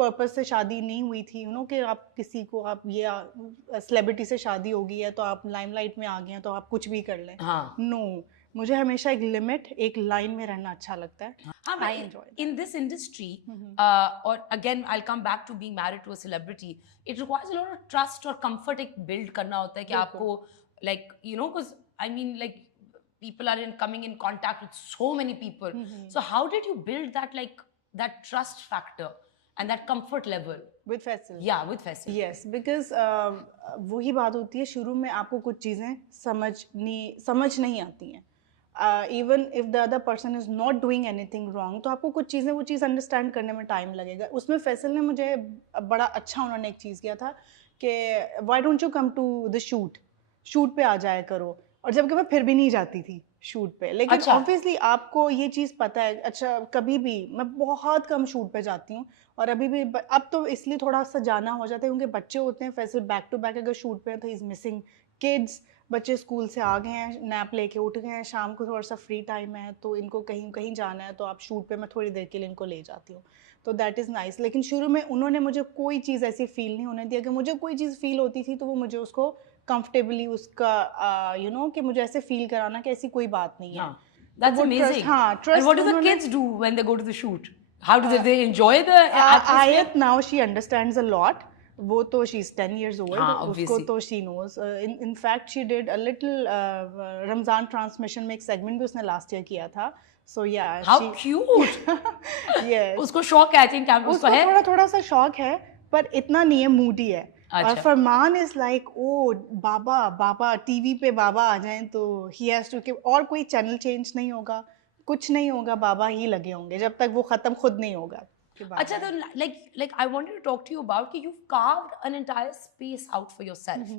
Purpose से शादी नहीं हुई थी, यू नो, कि आप किसी को आप ये सेलिब्रिटी से शादी हो गई है तो आप लाइमलाइट में आ गए हैं तो आप कुछ भी कर लें। हाँ नो, मुझे हमेशा एक लिमिट, एक लाइन में रहना अच्छा लगता है। हाँ आई but enjoy in this industry or again I'll come back to being married to a celebrity, it requires a lot of trust और comfort एक build करना होता है कि बिल्कुल। आपको like you know because I mean like people are coming in contact with so many people, so how did you build that like that trust factor and that comfort level with Faisal. yeah with Faisal? Yes, because वही बात होती है, शुरू में आपको कुछ चीज़ें समझ नहीं आती हैं। Even if the other person is not doing anything wrong, तो आपको कुछ चीज़ें वो चीज़ अंडरस्टैंड करने में टाइम लगेगा। उसमें फैसल ने मुझे बड़ा अच्छा, उन्होंने एक चीज़ किया था कि why don't you come to the shoot पे आ जाया करो, और जबकि मैं फिर भी नहीं जाती थी शूट पे। लेकिन अच्छा। ऑब्वियसली आपको ये चीज़ पता है। अच्छा, कभी भी मैं बहुत कम शूट पे जाती हूँ, और अभी भी अब तो इसलिए थोड़ा सा जाना हो जाता है क्योंकि बच्चे होते हैं। फैसल बैक टू बैक अगर शूट पे है तो इज मिसिंग किड्स। बच्चे स्कूल से आ गए हैं, नैप लेके उठ गए हैं, शाम को थोड़ा सा फ्री टाइम है तो इनको कहीं कहीं जाना है, तो आप शूट पे मैं थोड़ी देर के लिए इनको ले जाती हूँ, तो दैट इज़ नाइस। लेकिन शुरू में उन्होंने मुझे कोई चीज़ ऐसी फील नहीं होने दी। अगर मुझे कोई चीज़ फील होती थी तो वो मुझे उसको कंफर्टेबली उसका यू नो कि मुझे ऐसे फील कराना कि ऐसी कोई बात नहीं है। हाँ, that's वो amazing. ट्रस्ट, हाँ And trust what do the उन्होंने। kids do when they go to the shoot? How do they enjoy the atmosphere? Ayat now she understands a lot. वो तो she's 10 years old. हाँ, उसको obviously. तो she knows. In fact she did a little Ramzan transmission में एक segment भी उसने last year किया था. So yeah, How she cute! yes. उसको शौक है, I think उसको उसको है। थोड़ा थोड़ा सा शौक है, पर इतना नहीं है, मूडी है। और अच्छा। फरमान इज लाइक, ओ बाबा बाबा, टीवी पे बाबा आ जाएं तो ही हैज टू, और कोई चैनल चेंज नहीं होगा, कुछ नहीं होगा, बाबा ही लगे होंगे जब तक वो खत्म खुद नहीं होगा। अच्छा, तो like I wanted to talk to you about कि you've carved an entire space out for yourself.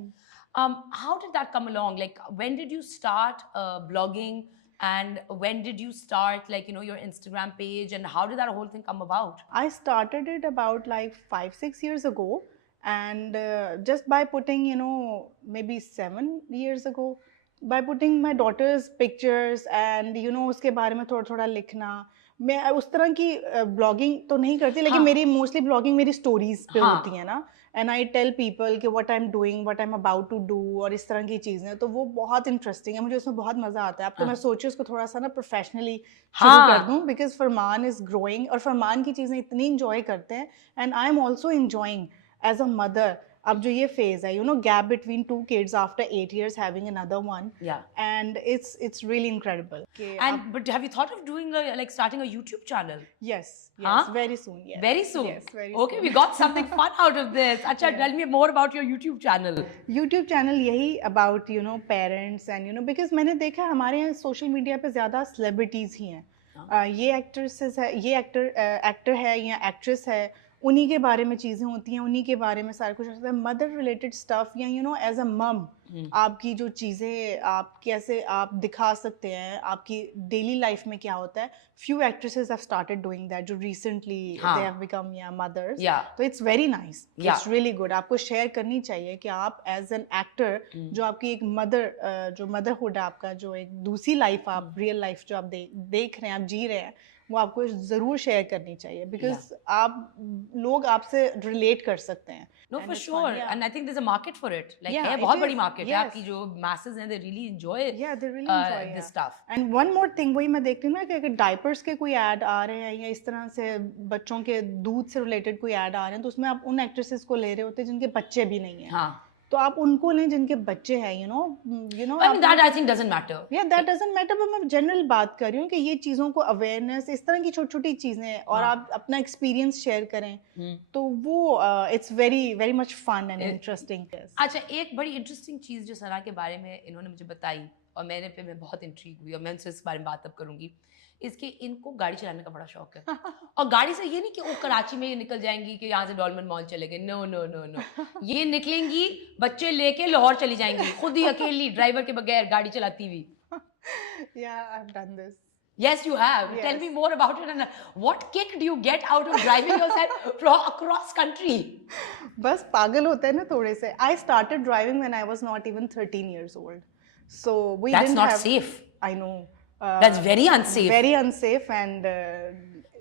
How did that come along? Like when did you start blogging, and when did you start like you know your Instagram page, and how did that whole thing come about? I started it about like 5-6 years ago, and just by putting, you know, maybe 7 years ago, by putting my daughter's pictures and you know उसके बारे में थोड़ा थोड़ा लिखना। मैं उस तरह की ब्लॉगिंग तो नहीं करती, लेकिन हाँ। मेरी मोस्टली ब्लॉगिंग मेरी स्टोरीज पे हाँ। होती है ना, एंड आई टेल पीपल कि what I am doing, what I am about to do, और इस तरह की चीज़ें, तो वो बहुत इंटरेस्टिंग है, मुझे उसमें बहुत मज़ा आता है। अब तो मैं सोची उसको थोड़ा सा ना प्रोफेशनली शुरू हाँ। कर दूं, बिकॉज फरमान इज ग्रोइंग, और फरमान की चीज़ें इतनी इंजॉय करते हैं, and I am also enjoying as a mother. अब जो ये फेज है, you know, gap between 2 kids after 8 years having another one, Yeah. and it's really incredible. But have you thought of doing like starting a YouTube channel? Yes, Huh? very soon. Yes. Very soon. Yes, very Okay, soon. we got something fun out of this. Acha, tell me more about your YouTube channel. YouTube channel यही about you know parents and you know, because मैंने देखा हमारे यहाँ social media पे ज़्यादा celebrities ही हैं। ये actresses है, ये एक्टर है या एक्ट्रेस है, उन्हीं के बारे में चीज़ें होती हैं, उन्हीं के बारे में सारा कुछ होता है। मदर रिलेटेड स्टफ या यू नो एज अ मम आपकी जो चीज़ें आप कैसे आप दिखा सकते हैं, आपकी डेली लाइफ में क्या होता है। Few actresses have started doing that जो रिसेंटली दे हैव बिकम या मदर्स, तो it's very nice, it's really good. आपको शेयर करनी चाहिए कि आप एज एन एक्टर जो आपकी एक मदर जो मदरहुड है आपका, जो एक दूसरी लाइफ आप रियल लाइफ जो आप देख रहे हैं, आप जी रहे हैं, वो आपको ज़रूर शेयर करनी चाहिए, बिकॉज आप लोग आपसे रिलेट कर सकते हैं। No, for sure. And I think there's a market for it. Like, Yeah, है it बहुत is. बड़ी market है Yes. आपकी जो masses हैं, they really enjoy Yeah, they really enjoy this stuff. And one more thing, वही मैं देखती हूँ ना कि अगर डायपर्स के कोई ऐड आ रहे हैं या इस तरह से बच्चों के दूध से रिलेटेड कोई ऐड आ रहे हैं, तो उसमें आप उन एक्ट्रेसेस को ले रहे होते हैं जिनके बच्चे भी नहीं हैं। हाँ। तो आप उनको लें जिनके बच्चे हैं, you know. I mean, that I think doesn't matter. Yeah, that doesn't matter, but मैं जनरल बात कर रही हूँ कि ये चीज़ों को अवेयरनेस, इस तरह की छोटी छोटी चीज़ें, और आप अपना एक्सपीरियंस शेयर करें, तो वो it's very very much fun and interesting. अच्छा, एक बड़ी इंटरेस्टिंग चीज़ जो सना के बारे में इन्होंने मुझे बताई और मैं बहुत इंट्रीग हुई, और मैं उनसे इस बारे में बात अब करूँगी, इसके इनको गाड़ी चलाने का बड़ा शौक है। और गाड़ी से ये नहीं कि वो कराची में ये निकल जाएंगी कि यहाँ से डॉलमन मॉल चले गए, नो नो नो नो, ये निकलेंगी बच्चे लेके लाहौर चली जाएंगी, खुद ही अकेली ड्राइवर के बगैर गाड़ी चलाती हुई। Yeah, I've done this. Yes, you have. Yes. Tell me more about it. And what kick do you get out of driving yourself across country? बस पागल होता है ना थोड़े से। I started driving when I was not even 13 years old. So we That's didn't not have. safe. I know. That's very unsafe. Very unsafe, and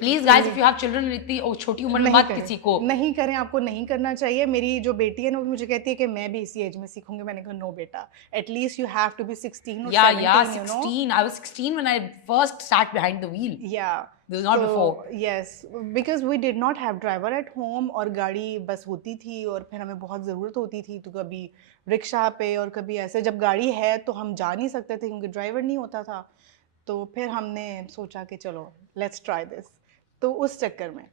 please guys, if you have children, इतनी छोटी उम्र में मत किसी को नहीं करें, आपको नहीं करना चाहिए। मेरी जो बेटी है ना, वो मुझे कहती है कि मैं भी इसी एज में सीखूंगी। मैंने कहा नो बेटा, at least you have to be 16 or 17, yeah, you know. 16. I was 16 when I first sat behind the wheel. Yeah. This was not before. Yes, because we did not have driver at home, और गाड़ी बस होती थी और फिर हमें बहुत ज़रूरत होती थी, तो कभी रिक्शा पे और कभी ऐसे। जब गाड़ी है तो हम जा नहीं सकते थे क्योंकि ड्राइवर नहीं होता था, तो फिर हमने सोचा कि चलो लेट्स ट्राई दिस, तो उस चक्कर में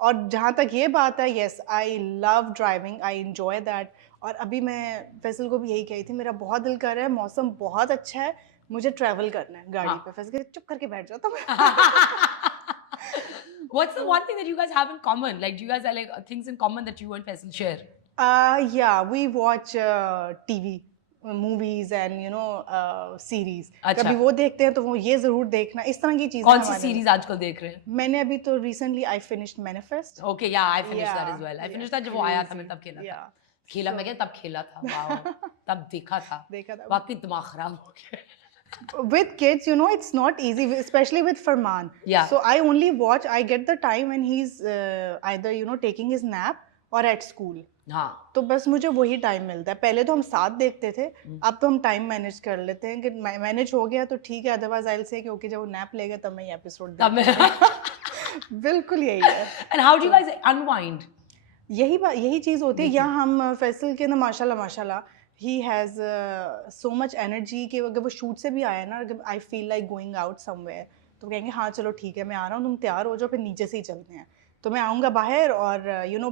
और जहाँ तक ये बात है, yes I love driving, I enjoy that. और अभी मैं फैसल को भी यही कही थी, मेरा बहुत दिल कर रहा है, मौसम बहुत अच्छा है, मुझे ट्रैवल करना है गाड़ी पे। फैसल चुप करके बैठ जाओ तुम। What's the one thing that you guys have in common? Like, do you guys have like things in common that you and Faisal share? Yeah, we watch TV, movies and series. कभी वो देखते हैं तो वो ये जरूर देखना, इस तरह की चीजें। कौन सी सीरीज आजकल देख रहे हैं? मैंने अभी तो recently I finished Manifest. Okay, yeah, I finished that as well. I finished that जब वो आया था, मैं तब खेला था। खेला मैं क्या, तब खेला था, वाओ, तब देखा था, वाकई दिमाग खराब हो गया। With kids, it's not easy, especially with Farman. Yeah. So I only watch, I get the time when he's either taking his nap or at school. हाँ, तो बस मुझे वही टाइम मिलता है। पहले तो हम साथ देखते थे, अब तो हम टाइम मैनेज कर लेते हैं कि मैनेज हो गया तो ठीक है, अदरवाइज आई विल से कि ओके जब वो नैप लेगा तब मैं ये एपिसोड देखूंगा। बिल्कुल यही है। And how do you guys unwind? यही चीज होती है। यहाँ हम फैसल के ना माशाल्लाह he has so much energy कि अगर वो शूट से भी आया ना, I feel like going out somewhere, तो कहेंगे हाँ चलो ठीक है मैं आ रहा हूँ, तुम तैयार हो जाओ, फिर नीचे से ही चलते हैं। तो मैं आऊँगा बाहर और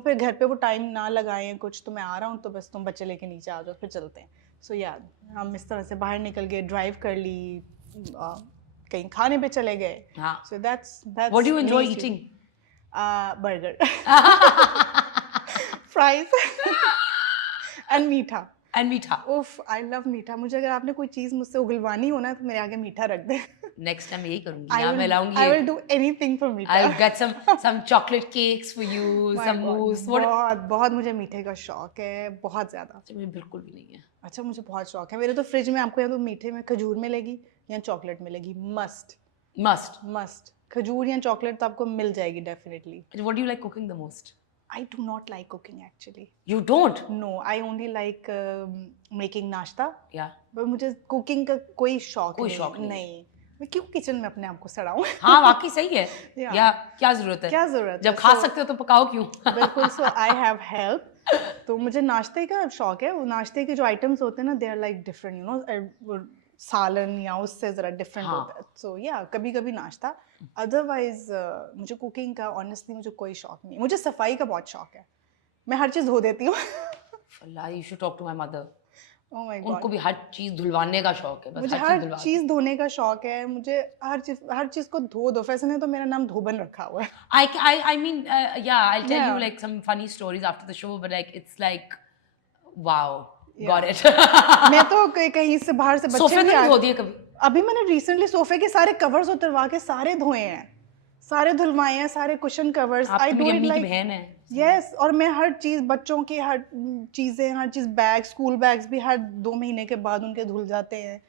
फिर घर पे वो टाइम ना लगाएं कुछ, तो मैं आ रहा हूँ तो बस तुम बच्चे लेके नीचे आ जाओ, फिर चलते हैं। सो हम इस तरह से बाहर निकल गए, ड्राइव कर ली, कहीं खाने पे चले गए। So that's What do you enjoy eating? Burger, fries and मीठा। And मीठा। उफ, आई लव मीठा। मुझे अगर आपने कोई चीज मुझसे उगलवानी हो ना तो मेरे आगे मीठा रख दे। Next time यही करूँगी, यहाँ मैं लाऊंगी। I will do anything for मीठा। I'll get some chocolate cakes for you, some mousse। बहुत मुझे मीठे का शौक है, बहुत ज्यादा। मुझे बिल्कुल भी नहीं है। अच्छा, मुझे बहुत शौक है। मेरे तो फ्रिज में आपको या तो मीठे में खजूर मिलेगी या चॉकलेट मिलेगी, मस्ट। खजूर या चॉकलेट तो आपको मिल जाएगी definitely. What do you like cooking the most? I do not like cooking actually. You don't? No, I only like making नाश्ता। Yeah. but मुझे कुकिंग का कोई शौक नहीं। मैं क्यों किचन में अपने आप को सड़ाऊं? हाँ वाकई सही है। या क्या जरूरत है? जब खा सकते हो तो पकाओ क्यों? बिल्कुल। So I have help। तो मुझे नाश्ते का शौक है। वो नाश्ते के जो आइटम्स होते हैं ना, they are like different, सालन या उससे जरा डिफरेंट होता है। सो कभी कभी नाश्ता, अदरवाइज मुझे कुकिंग का ऑनेस्टली मुझे कोई शौक नहीं है। मुझे सफाई का बहुत शौक है, मैं हर चीज धो देती हूँ। अल्लाह, you should talk to my mother। Oh my God। उनको भी हर चीज धुलवाने का शौक है, बस मुझे हर चीज धोने का शौक है। मुझे हर चीज को धो। फैसल ने तो मेरा नाम धोबन रखा हुआ है। I mean, yeah, I'll tell you like some funny stories after the show, but like it's like wow, got it। मैं तो कहीं से बाहर से बच्चे भी धो दिए कभी? अभी मैंने रिसेंटली सोफे के सारे कवर्स उतरवा के सारे धोए हैं, सारे धुलवाए हैं, सारे cushion covers. I do it like बहन है। यस, और मैं हर चीज, बच्चों की हर चीजें, हर चीज, बैग, स्कूल बैग्स भी हर 2 महीने के बाद उनके धुल जाते हैं।